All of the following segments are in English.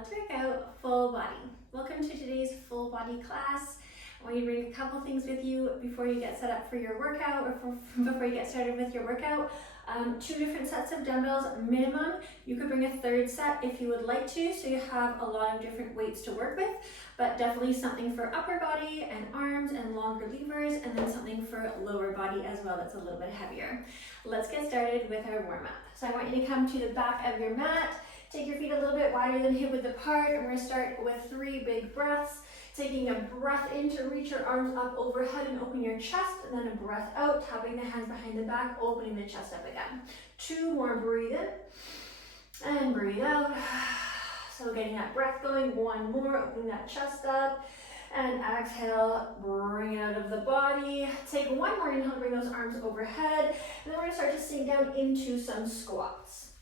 Let's work out full body. Welcome to today's full body class. I want you to bring a couple things with you before you get set up for your workout or before you get started with your workout. 2 different sets of dumbbells minimum. You could bring a third set if you would like to, so you have a lot of different weights to work with, but definitely something for upper body and arms and longer levers, and then something for lower body as well that's a little bit heavier. Let's get started with our warm-up. So I want you to come to the back of your mat, take your feet a little bit wider than hip width apart, and we're gonna start with 3 big breaths. Taking a breath in to reach your arms up overhead and open your chest, and then a breath out, tapping the hands behind the back, opening the chest up again. 2 more, breathe in and breathe out. So getting that breath going, 1 more, opening that chest up, and exhale, bring it out of the body. Take 1 more inhale, bring those arms overhead, and then we're gonna start to sink down into some squats.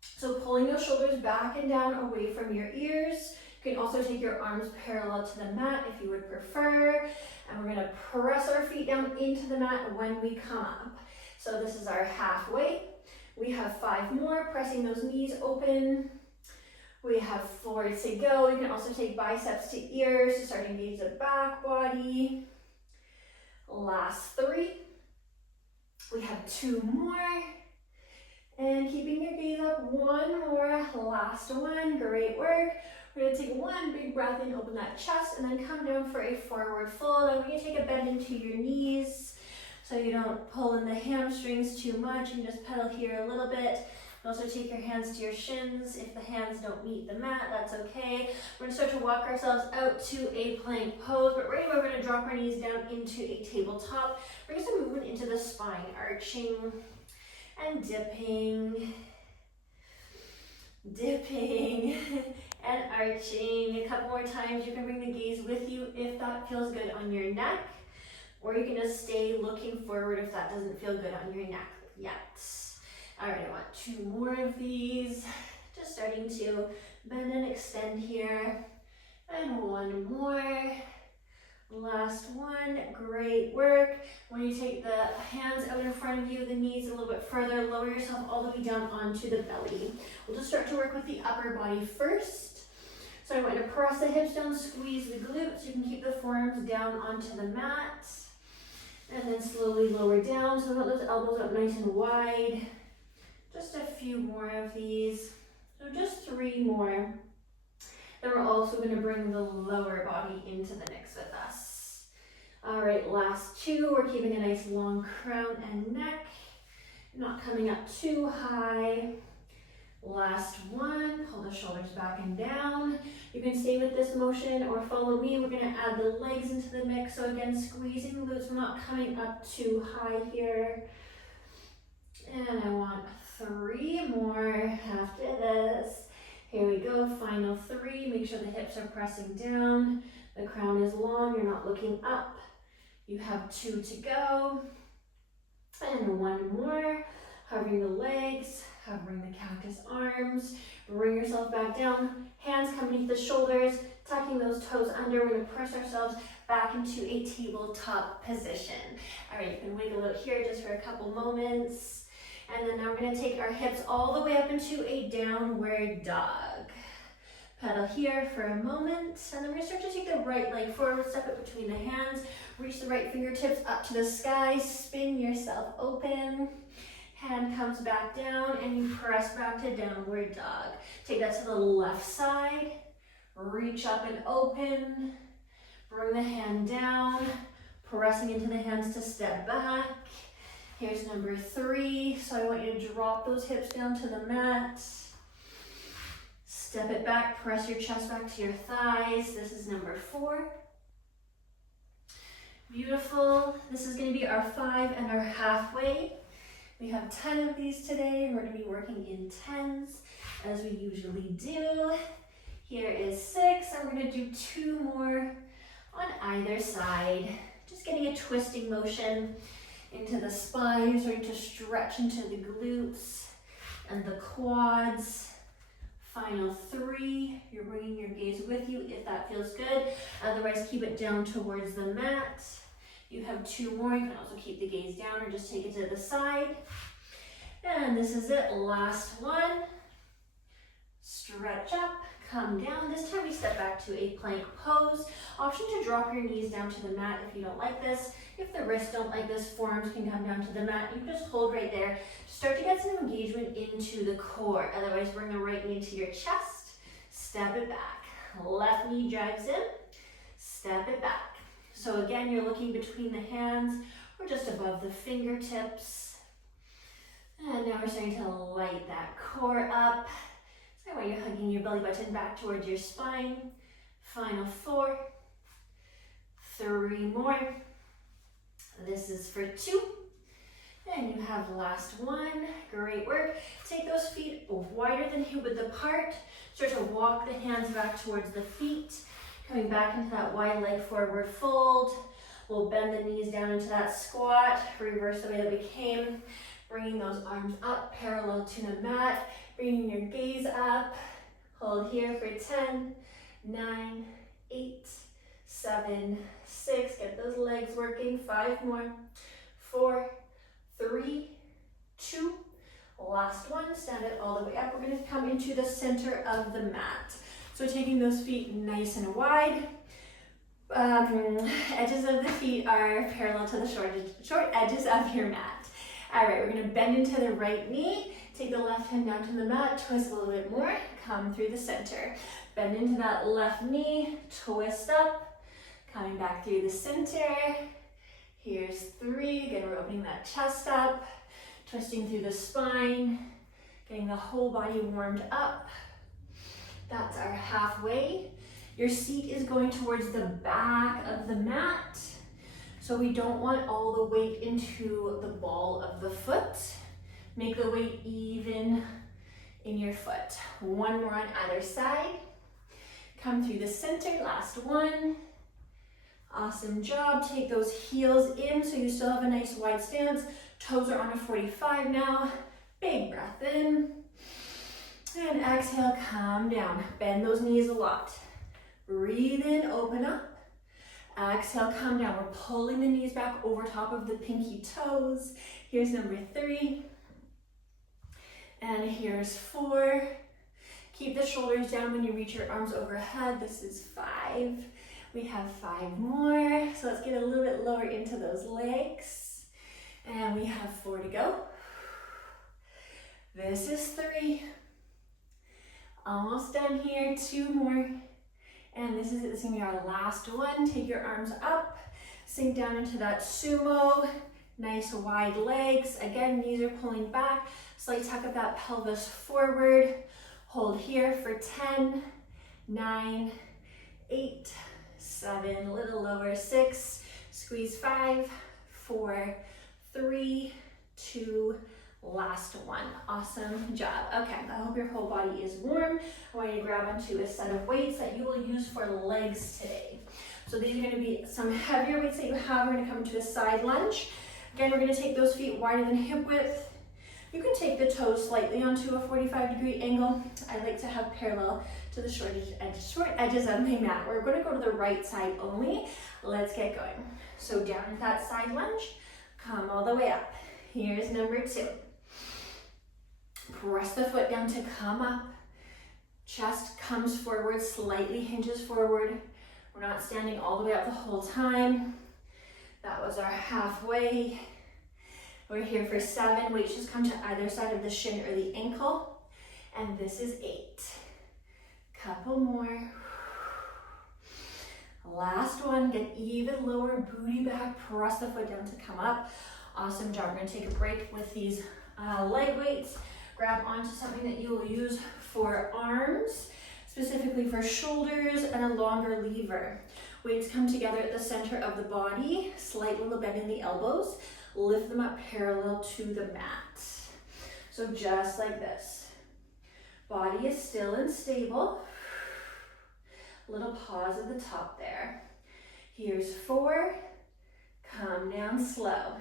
So pulling those shoulders back and down away from your ears. You can also take your arms parallel to the mat if you would prefer. And we're gonna press our feet down into the mat when we come up. So this is our halfway. We have 5 more, pressing those knees open. We have 4 to go. You can also take biceps to ears to start to engage the back body. Last 3. We have 2 more. And keeping your gaze up, 1 more, last one, great work. We're gonna take 1 big breath in, open that chest, and then come down for a forward fold. And we're gonna take a bend into your knees so you don't pull in the hamstrings too much. You can just pedal here a little bit. Also take your hands to your shins. If the hands don't meet the mat, that's okay. We're gonna start to walk ourselves out to a plank pose, but right away we're gonna drop our knees down into a tabletop. Bring some movement into the spine, arching and dipping and arching. A couple more times. You can bring the gaze with you if that feels good on your neck, or you can just stay looking forward if that doesn't feel good on your neck yet. All right, I want 2 more of these. Just starting to bend and extend here, and 1 more. Last one, great work. When you take the hands out in front of you, the knees a little bit further, lower yourself all the way down onto the belly. We'll just start to work with the upper body first. So I want you to press the hips down, squeeze the glutes. You can keep the forearms down onto the mat. And then slowly lower down, so we want those elbows up nice and wide. Just a few more of these. So just 3 more. Then we're also going to bring the lower body into the mix with us. All right, last 2. We're keeping a nice long crown and neck, not coming up too high. Last 1, pull the shoulders back and down. You can stay with this motion or follow me. We're going to add the legs into the mix. So again, squeezing the glutes. We're not coming up too high here. And I want 3 more after this. Here we go, final 3. Make sure the hips are pressing down. The crown is long, you're not looking up. You have 2 to go. And 1 more. Hovering the legs, hovering the cactus arms. Bring yourself back down. Hands come beneath the shoulders, tucking those toes under. We're gonna press ourselves back into a tabletop position. All right, you can wiggle out here just for a couple moments. And then now we're going to take our hips all the way up into a downward dog. Pedal here for a moment, and then we're going to start to take the right leg forward, step it between the hands, reach the right fingertips up to the sky, spin yourself open. Hand comes back down, and you press back to downward dog. Take that to the left side, reach up and open, bring the hand down, pressing into the hands to step back. Here's number 3. So I want you to drop those hips down to the mat. Step it back, press your chest back to your thighs. This is number 4. Beautiful. This is going to be our 5 and our halfway. We have 10 of these today, and we're going to be working in 10s as we usually do. Here is 6, and we're going to do 2 more on either side. Just getting a twisting motion into the spine. You're starting to stretch into the glutes and the quads. Final 3. You're bringing your gaze with you if that feels good. Otherwise, keep it down towards the mat. You have 2 more. You can also keep the gaze down or just take it to the side. And this is it. Last one. Stretch up, come down. This time we step back to a plank pose. Option to drop your knees down to the mat if you don't like this. If the wrists don't like this, forearms can come down to the mat. You can just hold right there. Start to get some engagement into the core. Otherwise, bring the right knee to your chest. Step it back. Left knee drives in. Step it back. So again, you're looking between the hands or just above the fingertips. And now we're starting to light that core up. So while you're hugging your belly button back towards your spine. Final 4, 3 more. This is for 2. And you have last 1. Great work. Take those feet wider than hip width apart. Start to walk the hands back towards the feet. Coming back into that wide leg forward fold. We'll bend the knees down into that squat. Reverse the way that we came. Bringing those arms up parallel to the mat. Bringing your gaze up. Hold here for 10, 9, 8, 7, 6. Get those legs working. 5 more. 4, 3, 2. Last one. Stand it all the way up. We're going to come into the center of the mat. So taking those feet nice and wide. Edges of the feet are parallel to the short edges of your mat. All right, we're going to bend into the right knee. Take the left hand down to the mat. Twist a little bit more. Come through the center. Bend into that left knee. Twist up. Coming back through the center. Here's 3. Again, we're opening that chest up. Twisting through the spine. Getting the whole body warmed up. That's our halfway. Your seat is going towards the back of the mat. So we don't want all the weight into the ball of the foot. Make the weight even in your foot. 1 more on either side. Come through the center, last 1. Awesome job. Take those heels in so you still have a nice wide stance. Toes are on a 45 now. Big breath in. And exhale, come down. Bend those knees a lot. Breathe in, open up. Exhale, come down. We're pulling the knees back over top of the pinky toes. Here's number 3. And here's 4. Keep the shoulders down when you reach your arms overhead. This is 5. We have 5 more. So let's get a little bit lower into those legs. And we have 4 to go. This is 3. Almost done here. 2 more. And this is going to be our last one. Take your arms up. Sink down into that sumo. Nice wide legs. Again, knees are pulling back. Slight tuck of that pelvis forward. Hold here for 10, 9, 8, 7, a little lower, 6. Squeeze 5, 4, 3, 2, last 1. Awesome job. Okay, I hope your whole body is warm. I want you to grab onto a set of weights that you will use for legs today. So these are going to be some heavier weights that you have. We're going to come to a side lunge. Again, we're going to take those feet wider than hip width. You can take the toes slightly onto a 45-degree angle. I like to have parallel to the short edges of my mat. We're going to go to the right side only. Let's get going. So down into that side lunge. Come all the way up. Here's number 2. Press the foot down to come up. Chest comes forward, slightly hinges forward. We're not standing all the way up the whole time. That was our halfway. We're here for 7. Weights just come to either side of the shin or the ankle. And this is 8. Couple more. Last one. Get even lower, booty back. Press the foot down to come up. Awesome job. We're going to take a break with these leg weights. Grab onto something that you will use for arms, specifically for shoulders, and a longer lever. Weights come together at the center of the body. Slight little bend in the elbows. Lift them up parallel to the mat. So just like this. Body is still and stable. Little pause at the top there. Here's 4. Come down slow.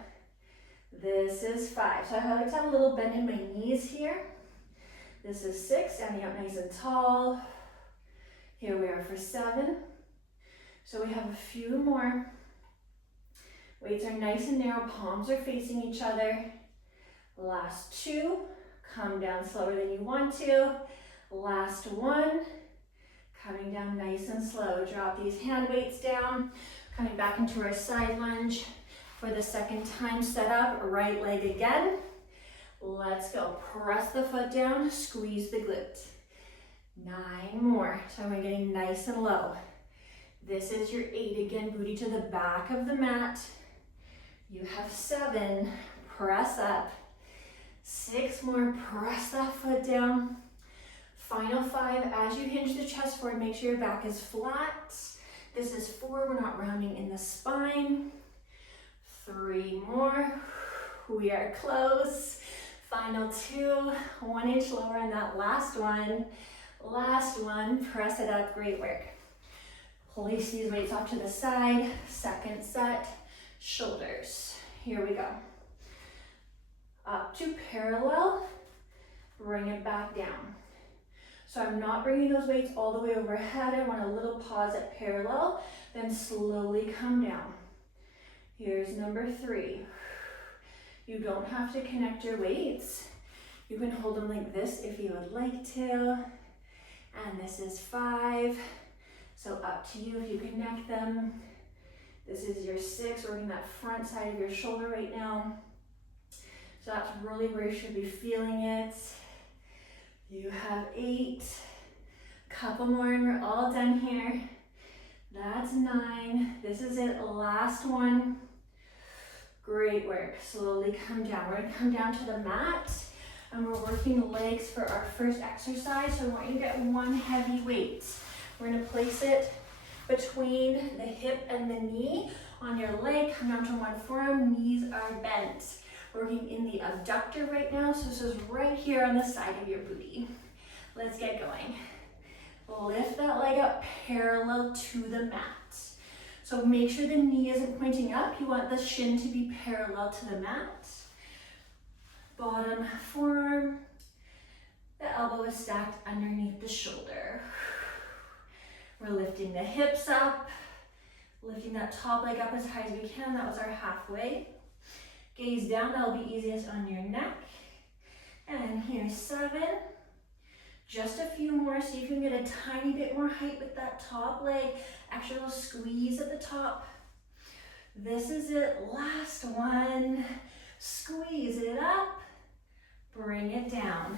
This is 5. So I like to have a little bend in my knees here. This is 6, standing up nice and tall. Here we are for 7. So we have a few more. Weights are nice and narrow, palms are facing each other. Last 2, come down slower than you want to. Last 1, Coming down nice and slow. Drop these hand weights down. Coming back into our side lunge. For the second time, set up, right leg again. Let's go. Press the foot down, squeeze the glute. 9 more. So we're getting nice and low. This is your 8 again, booty to the back of the mat. You have 7, press up. 6 more, press that foot down. Final 5, as you hinge the chest forward, make sure your back is flat. This is 4, we're not rounding in the spine. 3 more, we are close. Final 2, 1 inch lower on that last one. Last one, press it up, great work. Place these weights off to the side. Second set, shoulders. Here we go. Up to parallel, bring it back down. So I'm not bringing those weights all the way overhead. I want a little pause at parallel, then slowly come down. Here's number 3. You don't have to connect your weights. You can hold them like this if you would like to. And this is 5. So up to you if you connect them. This is your 6, working that front side of your shoulder right now. So that's really where you should be feeling it. You have 8. Couple more and we're all done here. That's 9. This is it, last one. Great work. Slowly come down. We're gonna come down to the mat and we're working legs for our first exercise. So I want you to get one heavy weight. We're gonna place it between the hip and the knee on your leg. Come down to one forearm, knees are bent. Working in the abductor right now, so this is right here on the side of your booty. Let's get going. Lift that leg up parallel to the mat. So make sure the knee isn't pointing up. You want the shin to be parallel to the mat. Bottom forearm, the elbow is stacked underneath the shoulder. We're lifting the hips up, lifting that top leg up as high as we can. That was our halfway. Gaze down, that'll be easiest on your neck. And here's 7. Just a few more, see if you can get a tiny bit more height with that top leg. Extra little squeeze at the top. This is it, last one. Squeeze it up, bring it down.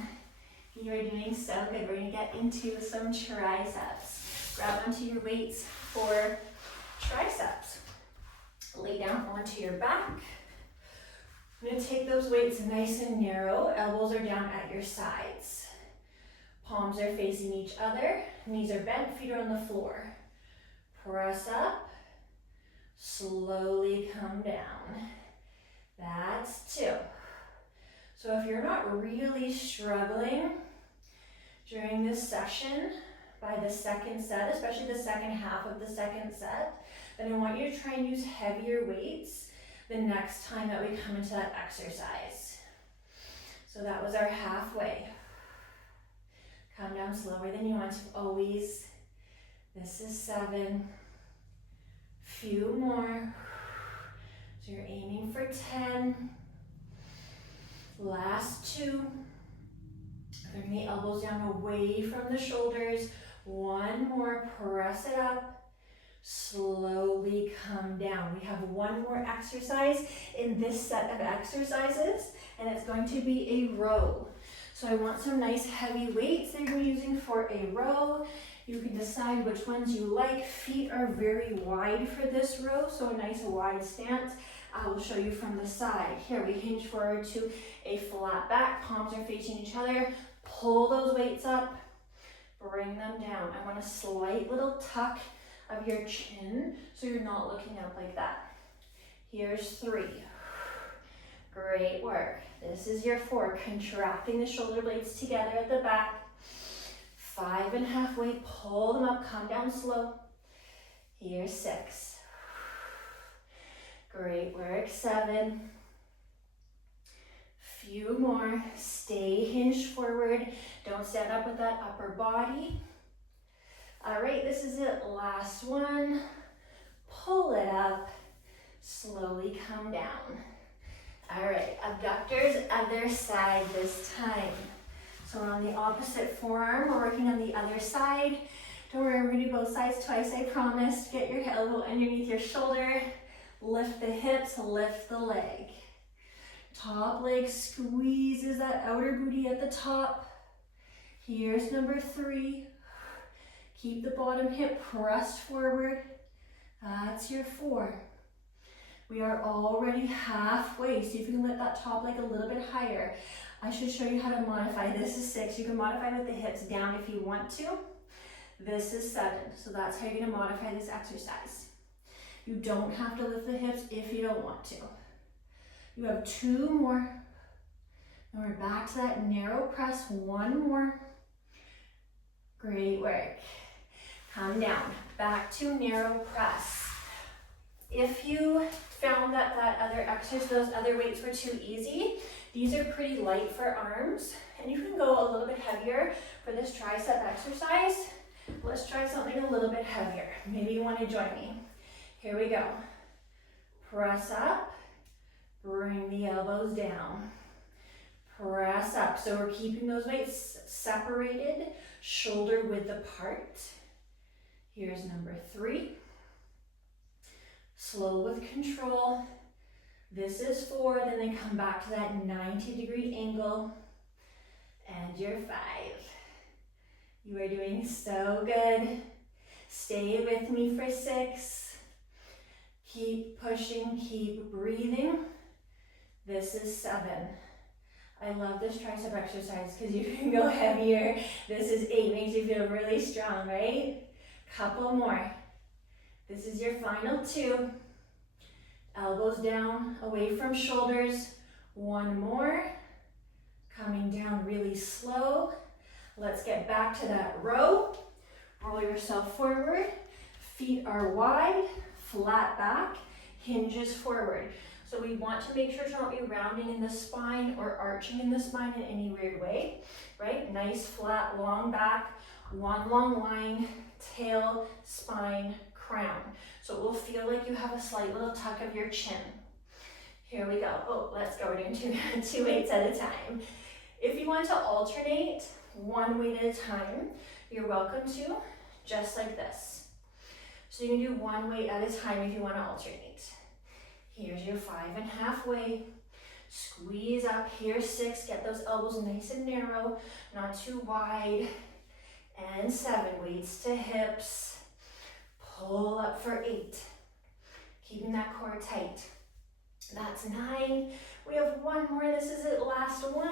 You are doing so good. We're gonna get into some triceps. Grab onto your weights for triceps. Lay down onto your back. I'm gonna take those weights nice and narrow. Elbows are down at your sides. Palms are facing each other. Knees are bent, feet are on the floor. Press up. Slowly come down. That's 2. So if you're not really struggling during this session by the second set, especially the second half of the second set, then I want you to try and use heavier weights the next time that we come into that exercise. So that was our halfway. Come down slower than you want to always. This is 7. Few more. So you're aiming for 10. Last 2. Bring the elbows down away from the shoulders. 1 more, press it up. Slowly come down. We have 1 more exercise in this set of exercises, and it's going to be a row. So I want some nice heavy weights that you're using for a row. You can decide which ones you like. Feet are very wide for this row, so a nice wide stance. I will show you from the side. Here we hinge forward to a flat back. Palms are facing each other. Pull those weights up. Bring them down. I want a slight little tuck of your chin so you're not looking up like that. Here's 3. Great work. This is your 4. Contracting the shoulder blades together at the back. 5.5 weight. Pull them up. Come down slow. Here's 6. Great work. 7. Few more. Stay hinged forward. Don't stand up with that upper body. All right, this is it. Last one. Pull it up. Slowly come down. All right, abductors, other side this time. So we're on the opposite forearm. We're working on the other side. Don't worry, we're gonna do both sides twice, I promise. Get your elbow underneath your shoulder. Lift the hips, lift the leg. Top leg squeezes that outer booty at the top. Here's number 3. Keep the bottom hip pressed forward. That's your 4. We are already halfway, so you can lift that top leg a little bit higher. I should show you how to modify. This is 6. You can modify with the hips down if you want to. This is 7, so that's how you're gonna modify this exercise. You don't have to lift the hips if you don't want to. You have 2 more. And we're back to that narrow press. 1 more. Great work. Come down, back to narrow press. If you found that those other weights were too easy, these are pretty light for arms, and you can go a little bit heavier for this tricep exercise. Let's try something a little bit heavier. Maybe you want to join me. Here we go. Press up, bring the elbows down. Press up. So we're keeping those weights separated, shoulder width apart. Here's number 3. Slow with control. This is 4, then they come back to that 90-degree angle. And you're 5. You are doing so good. Stay with me for 6. Keep pushing, keep breathing. This is 7. I love this tricep exercise because you can go heavier. This is 8, makes you feel really strong, right? Couple more. This is your final 2. Elbows down, away from shoulders. 1 more. Coming down really slow. Let's get back to that row. Roll yourself forward. Feet are wide, flat back, hinges forward. So we want to make sure to not be rounding in the spine or arching in the spine in any weird way, right? Nice, flat, long back, 1 long line, tail, spine, crown. So it will feel like you have a slight little tuck of your chin. Here we go. Oh, let's go. We're doing two weights at a time. If you want to alternate 1 weight at a time, you're welcome to, just like this. So you can do 1 weight at a time if you want to alternate. Here's your 5.5 weight. Squeeze up. Here's 6. Get those elbows nice and narrow, not too wide. And 7. Weights to hips. Pull up for 8. Keeping that core tight. That's 9. We have 1 more. This is it. Last one.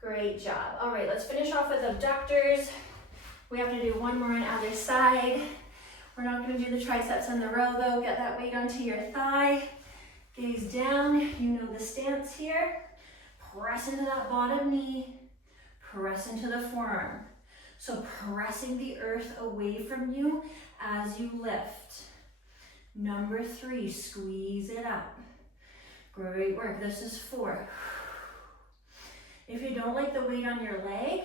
Great job. All right, let's finish off with abductors. We have to do 1 more on either side. We're not going to do the triceps in the row though. Get that weight onto your thigh. Gaze down. You know the stance here. Press into that bottom knee. Press into the forearm. So pressing the earth away from you as you lift. Number 3, squeeze it up. Great work. This is 4. If you don't like the weight on your leg,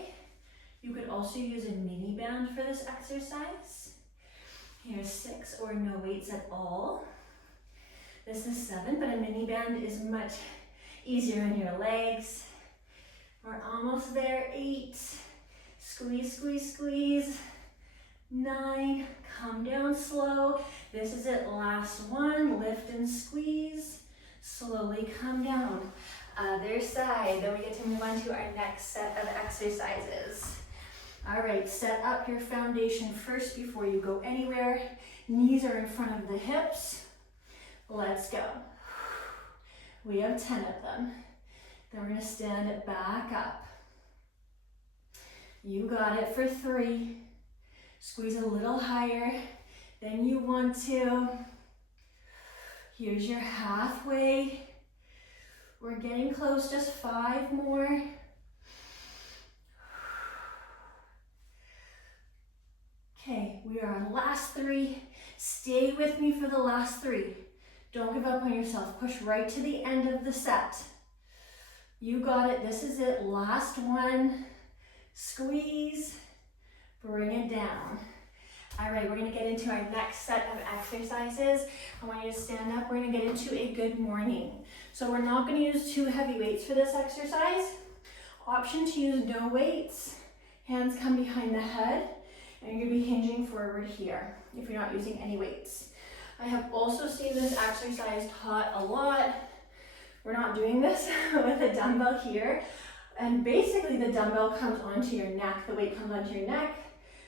you could also use a mini band for this exercise. Here's 6 or no weights at all. This is 7, but a mini band is much easier on your legs. We're almost there. 8. Squeeze, squeeze, squeeze. 9. Come down slow. This is it. Last one. Lift and squeeze. Slowly come down. Other side. Then we get to move on to our next set of exercises. All right, set up your foundation first before you go anywhere. Knees are in front of the hips. Let's go. We have 10 of them. Then we're going to stand it back up. You got it for 3. Squeeze a little higher than you want to. Here's your halfway. We're getting close, just 5 more. Okay, we are on last 3. Stay with me for the last 3. Don't give up on yourself. Push right to the end of the set. You got it. This is it. Last one. Squeeze. Bring it down. All right, we're going to get into our next set of exercises. I want you to stand up. We're going to get into a good morning. So we're not going to use 2 heavy weights for this exercise. Option to use no weights. Hands come behind the head. And you're gonna be hinging forward here if you're not using any weights. I have also seen this exercise taught a lot. We're not doing this with a dumbbell here. And basically the dumbbell comes onto your neck, the weight comes onto your neck.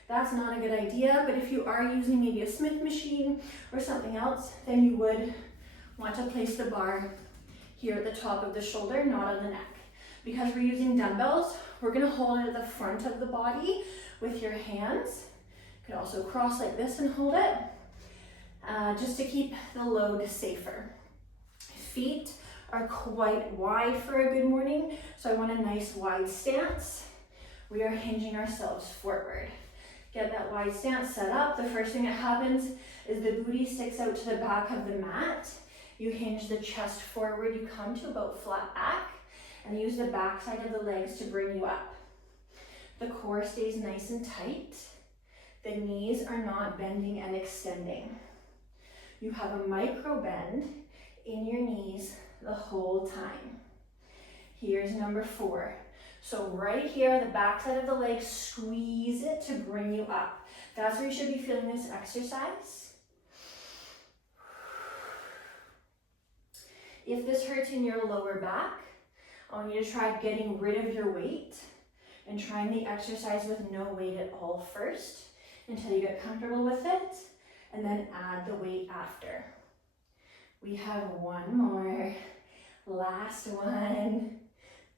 That's not a good idea, but if you are using maybe a Smith machine or something else, then you would want to place the bar here at the top of the shoulder, not on the neck. Because we're using dumbbells, we're gonna hold it at the front of the body with your hands. You could also cross like this and hold it, just to keep the load safer. Feet are quite wide for a good morning, so I want a nice wide stance. We are hinging ourselves forward. Get that wide stance set up. The first thing that happens is the booty sticks out to the back of the mat. You hinge the chest forward, you come to about flat back, and use the back side of the legs to bring you up. The core stays nice and tight. The knees are not bending and extending. You have a micro bend in your knees the whole time. Here's number 4. So right here, the back side of the leg, squeeze it to bring you up. That's where you should be feeling this exercise. If this hurts in your lower back, I want you to try getting rid of your weight and trying the exercise with no weight at all first until you get comfortable with it, and then add the weight after. We have one more, last one.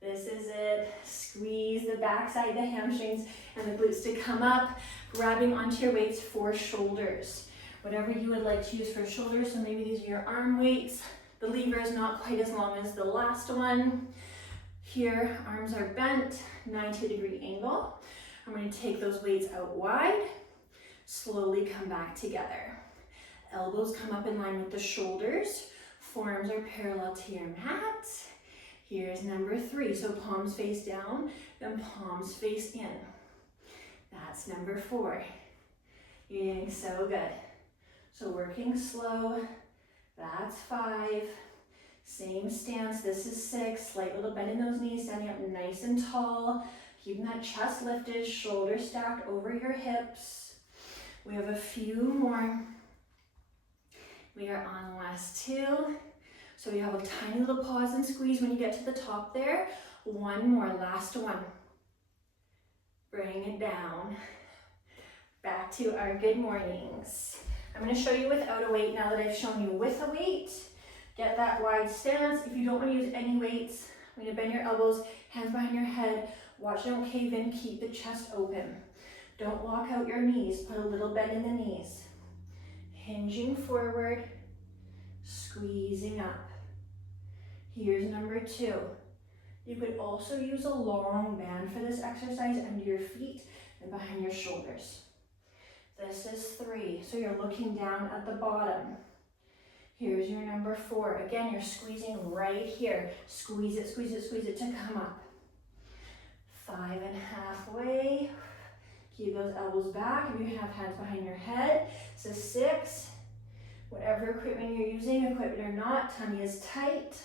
This is it. Squeeze the backside, the hamstrings, and the glutes to come up, grabbing onto your weights for shoulders. Whatever you would like to use for shoulders, so maybe these are your arm weights. The lever is not quite as long as the last one. Here, arms are bent, 90-degree angle. I'm going to take those weights out wide, slowly come back together. Elbows come up in line with the shoulders. Forearms are parallel to your mat. Here's number 3. So palms face down, then palms face in. That's number 4. You're doing so good. So working slow. That's 5. Same stance. This is 6. Slight little bend in those knees, standing up nice and tall. Keeping that chest lifted, shoulders stacked over your hips. We have a few more. We are on last 2. So we have a tiny little pause and squeeze when you get to the top there. One more, last one. Bring it down. Back to our good mornings. I'm going to show you without a weight now that I've shown you with a weight. Get that wide stance. If you don't want to use any weights, I'm going to bend your elbows, hands behind your head. Watch them cave in, keep the chest open. Don't lock out your knees, put a little bend in the knees. Hinging forward, squeezing up. Here's number 2. You could also use a long band for this exercise under your feet and behind your shoulders. This is 3, so you're looking down at the bottom. Here's your number 4. Again, you're squeezing right here. Squeeze it, squeeze it, squeeze it to come up. 5 and halfway. Keep those elbows back if you have hands behind your head. So 6. Whatever equipment you're using, equipment or not, tummy is tight.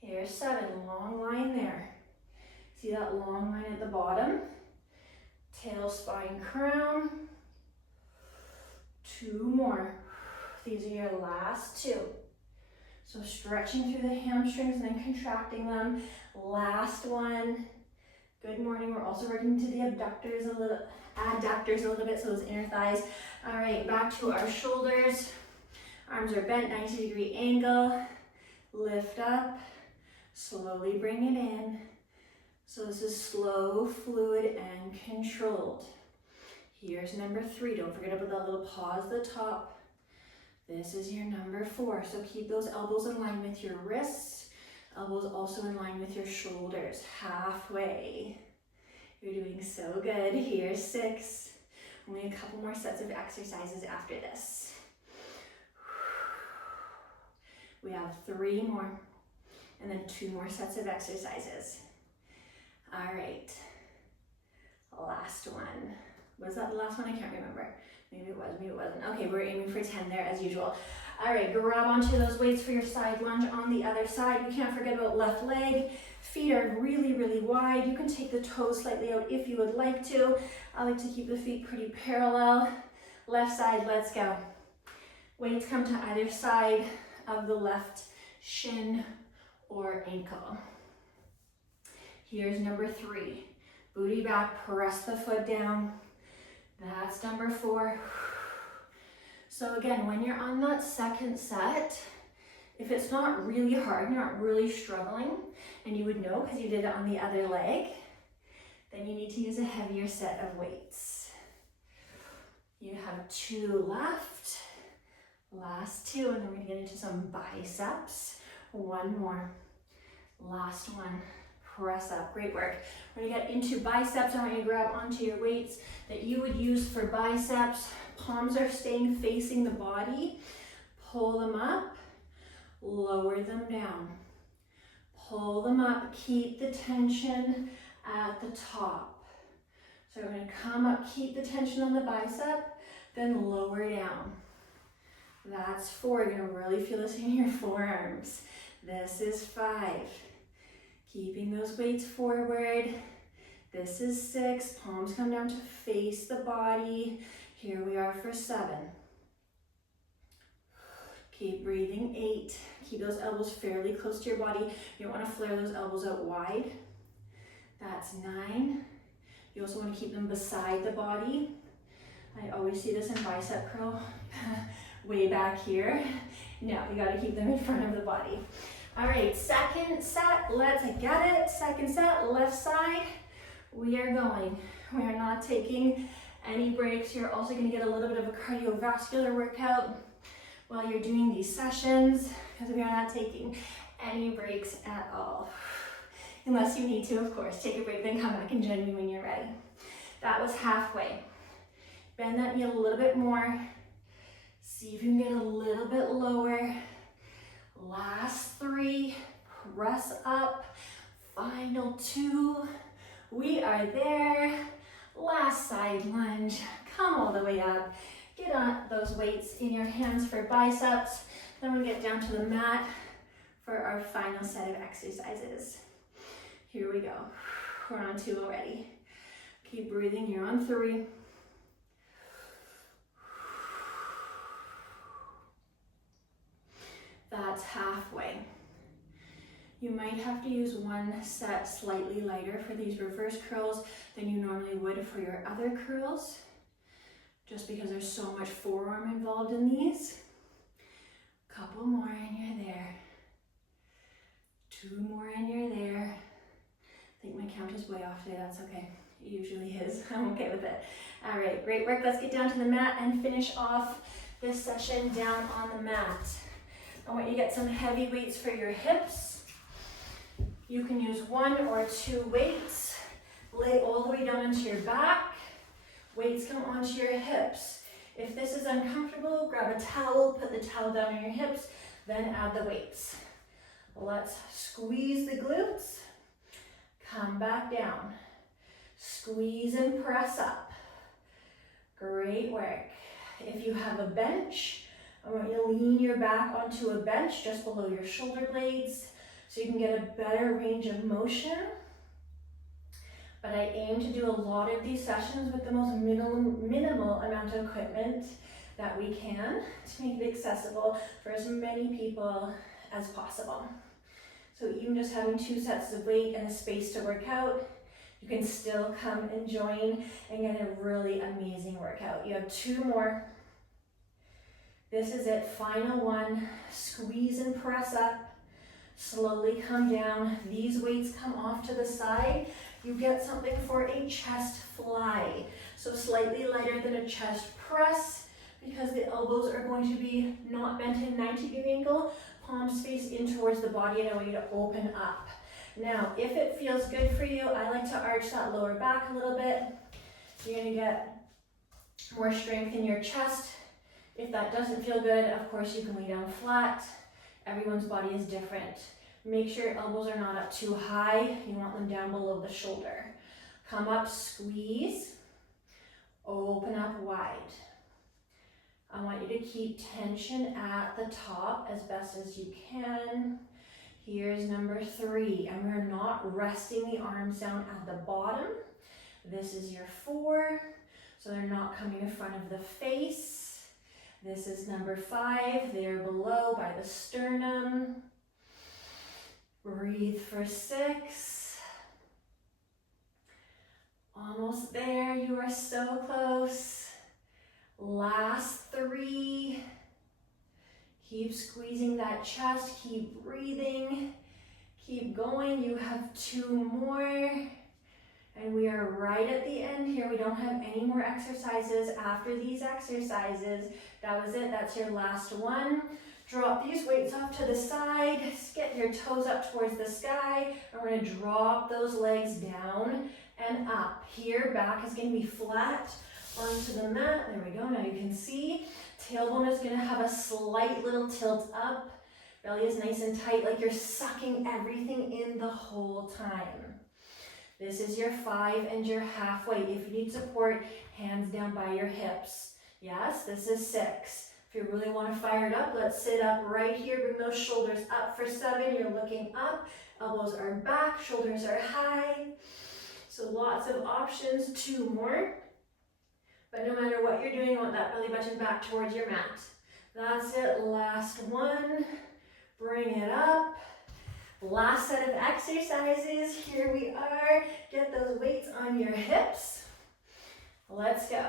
Here's 7, long line there. See that long line at the bottom? Tail, spine, crown. 2 more. These are your last 2. So stretching through the hamstrings and then contracting them. Last one. Good morning. We're also working to the adductors a little bit, so those inner thighs. All right, back to our shoulders. Arms are bent, 90-degree angle. Lift up. Slowly bring it in. So this is slow, fluid, and controlled. Here's number 3. Don't forget about that little pause at the top. This is your number 4. So keep those elbows in line with your wrists. Elbows also in line with your shoulders. Halfway. You're doing so good. Here's 6. Only a couple more sets of exercises after this. We have 3 more. And then 2 more sets of exercises. All right. Last one. Was that the last one? I can't remember. Maybe it was, maybe it wasn't. Okay, we're aiming for 10 there as usual. All right, grab onto those weights for your side lunge on the other side. You can't forget about left leg. Feet are really, really wide. You can take the toes slightly out if you would like to. I like to keep the feet pretty parallel. Left side, let's go. Weights come to either side of the left shin or ankle. Here's number 3. Booty back, press the foot down. That's number 4. So again, when you're on that second set, if it's not really hard, you're not really struggling, and you would know because you did it on the other leg, then you need to use a heavier set of weights. You have 2 left, last 2, and then we're gonna get into some biceps. 1 more, last one, press up, great work. When you get into biceps, I want you to grab onto your weights that you would use for biceps. Palms are staying facing the body, pull them up, lower them down. Pull them up, keep the tension at the top. So we're gonna come up, keep the tension on the bicep, then lower down. That's 4, you're gonna really feel this in your forearms. This is 5. Keeping those weights forward. This is 6, palms come down to face the body. Here we are for 7. Keep breathing, 8. Keep those elbows fairly close to your body. You don't want to flare those elbows out wide. That's 9. You also want to keep them beside the body. I always see this in bicep curl, way back here. No, you got to keep them in front of the body. All right, second set, let's get it. Second set, left side. We are going. We are not taking any breaks. You're also going to get a little bit of a cardiovascular workout while you're doing these sessions, because we are not taking any breaks at all. Unless you need to, of course. Take a break, then come back and join me when you're ready. That was halfway. Bend that knee a little bit more. See if you can get a little bit lower. Last 3, press up. Final 2, we are there. Last side lunge, come all the way up. Get on those weights in your hands for biceps. Then we get down to the mat for our final set of exercises. Here we go. We're on 2 already. Keep breathing, you're on 3. That's halfway. You might have to use one set slightly lighter for these reverse curls than you normally would for your other curls, just because there's so much forearm involved in these. Couple more and you're there. 2 more and you're there. I think my count is way off today, that's okay. It usually is, I'm okay with it. All right, great work. Let's get down to the mat and finish off this session down on the mat. I want you to get some heavy weights for your hips. You can use 1 or 2 weights. Lay all the way down onto your back. Weights come onto your hips. If this is uncomfortable, grab a towel, put the towel down on your hips, then add the weights. Let's squeeze the glutes. Come back down. Squeeze and press up. Great work. If you have a bench, I want you to lean your back onto a bench just below your shoulder blades so you can get a better range of motion. But I aim to do a lot of these sessions with the most minimal amount of equipment that we can to make it accessible for as many people as possible. So even just having 2 sets of weight and a space to work out, you can still come and join and get a really amazing workout. You have 2 more. This is it, final 1. Squeeze and press up. Slowly come down. These weights come off to the side. You get something for a chest fly. So slightly lighter than a chest press because the elbows are going to be not bent in 90-degree angle. Palms face in towards the body and I want you to open up. Now, if it feels good for you, I like to arch that lower back a little bit. You're gonna get more strength in your chest. If that doesn't feel good, of course you can lay down flat. Everyone's body is different. Make sure your elbows are not up too high. You want them down below the shoulder. Come up, squeeze, open up wide. I want you to keep tension at the top as best as you can. Here's number 3, and we're not resting the arms down at the bottom. This is your 4, so they're not coming in front of the face. This is number 5, they're below by the sternum. Breathe for 6. Almost there, you are so close. Last 3. Keep squeezing that chest, keep breathing, keep going. You have 2 more. And we are right at the end here. We don't have any more exercises after these exercises. That was it, that's your last one. Drop these weights off to the side, get your toes up towards the sky. And we're gonna drop those legs down and up. Here, back is gonna be flat onto the mat. There we go, now you can see. Tailbone is gonna have a slight little tilt up. Belly is nice and tight, like you're sucking everything in the whole time. This is your 5 and your halfway. If you need support, hands down by your hips. Yes, this is 6. If you really want to fire it up, let's sit up right here. Bring those shoulders up for 7. You're looking up. Elbows are back. Shoulders are high. So lots of options. 2 more. But no matter what you're doing, you want that belly button back towards your mat. That's it. Last one. Bring it up. Last set of exercises. Here we are. Get those weights on your hips. Let's go.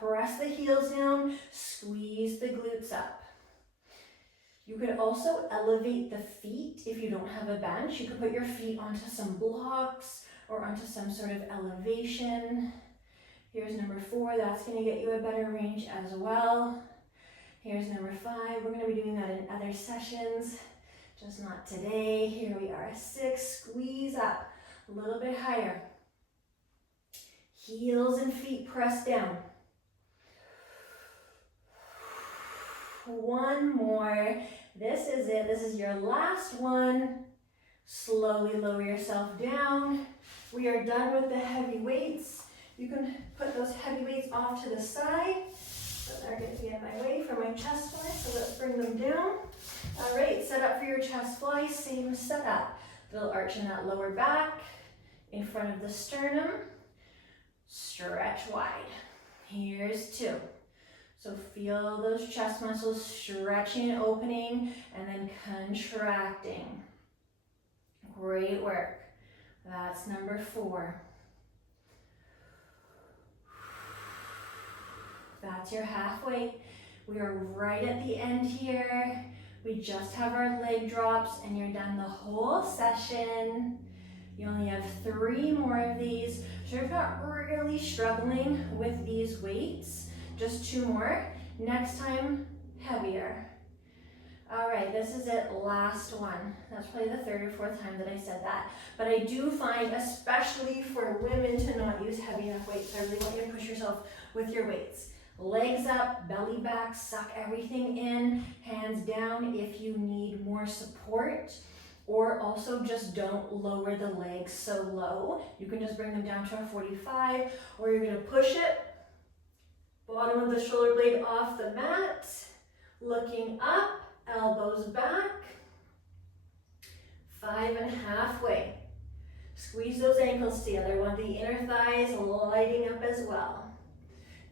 Press the heels down, squeeze the glutes up. You could also elevate the feet if you don't have a bench. You could put your feet onto some blocks or onto some sort of elevation. Here's number 4, that's gonna get you a better range as well. Here's number 5, we're gonna be doing that in other sessions, just not today. Here we are, 6, squeeze up, a little bit higher. Heels and feet press down. 1 more. This is it. This is your last one. Slowly lower yourself down. We are done with the heavy weights. You can put those heavy weights off to the side. So they're going to be in my way for my chest fly, so let's bring them down. All right, set up for your chest fly. Same setup. Little arch in that lower back, in front of the sternum. Stretch wide. Here's 2. So feel those chest muscles stretching and opening and then contracting. Great work. That's number 4. That's your halfway. We are right at the end here. We just have our leg drops and you're done the whole session. You only have 3 more of these. So if you're not really struggling with these weights, just 2 more. Next time, heavier. All right, this is it, last one. That's probably the 3rd or 4th time that I said that. But I do find, especially for women, to not use heavy enough weights. So I really want you to push yourself with your weights. Legs up, belly back, suck everything in, hands down if you need more support. Or also just don't lower the legs so low. You can just bring them down to a 45, or you're gonna push it. Bottom of the shoulder blade off the mat, looking up, elbows back. 5 and halfway. Squeeze those ankles together. Want the inner thighs lighting up as well.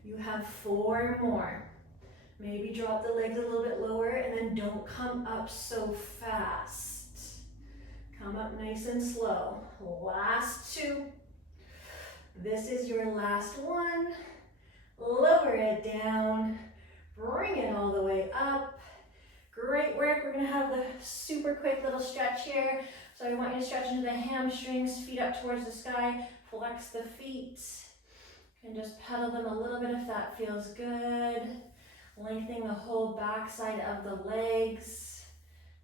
You have 4 more. Maybe drop the legs a little bit lower and then don't come up so fast. Come up nice and slow. Last 2. This is your last one. Lower it down, bring it all the way up. Great work. We're going to have the super quick little stretch here. So I want you to stretch into the hamstrings, feet up towards the sky, flex the feet, and just pedal them a little bit if that feels good. Lengthening the whole back side of the legs.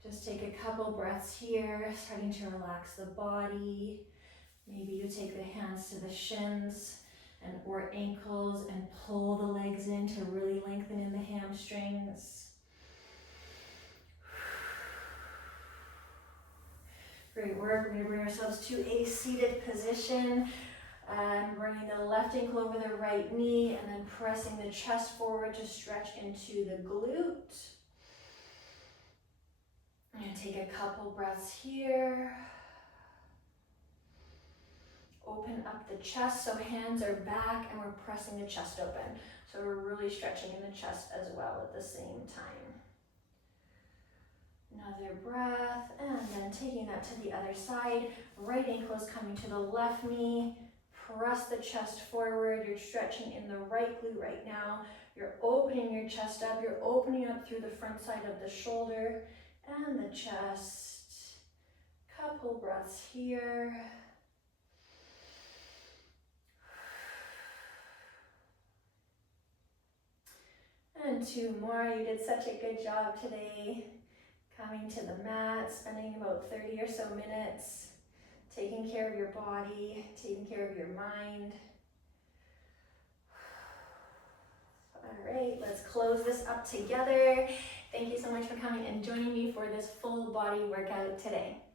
Just take a couple breaths here, starting to relax the body. Maybe you take the hands to the shins and or ankles and pull the legs in to really lengthen in the hamstrings. Great work. We're going to bring ourselves to a seated position. Bringing the left ankle over the right knee and then pressing the chest forward to stretch into the glute. I'm gonna take a couple breaths here. Open up the chest, so hands are back and we're pressing the chest open. So we're really stretching in the chest as well at the same time. Another breath, and then taking that to the other side. Right ankle is coming to the left knee. Press the chest forward. You're stretching in the right glute right now. You're opening your chest up. You're opening up through the front side of the shoulder and the chest. Couple breaths here. And two more. You did such a good job today. Coming to the mat, spending about 30 or so minutes, taking care of your body, taking care of your mind. All right, let's close this up together. Thank you so much for coming and joining me for this full body workout today.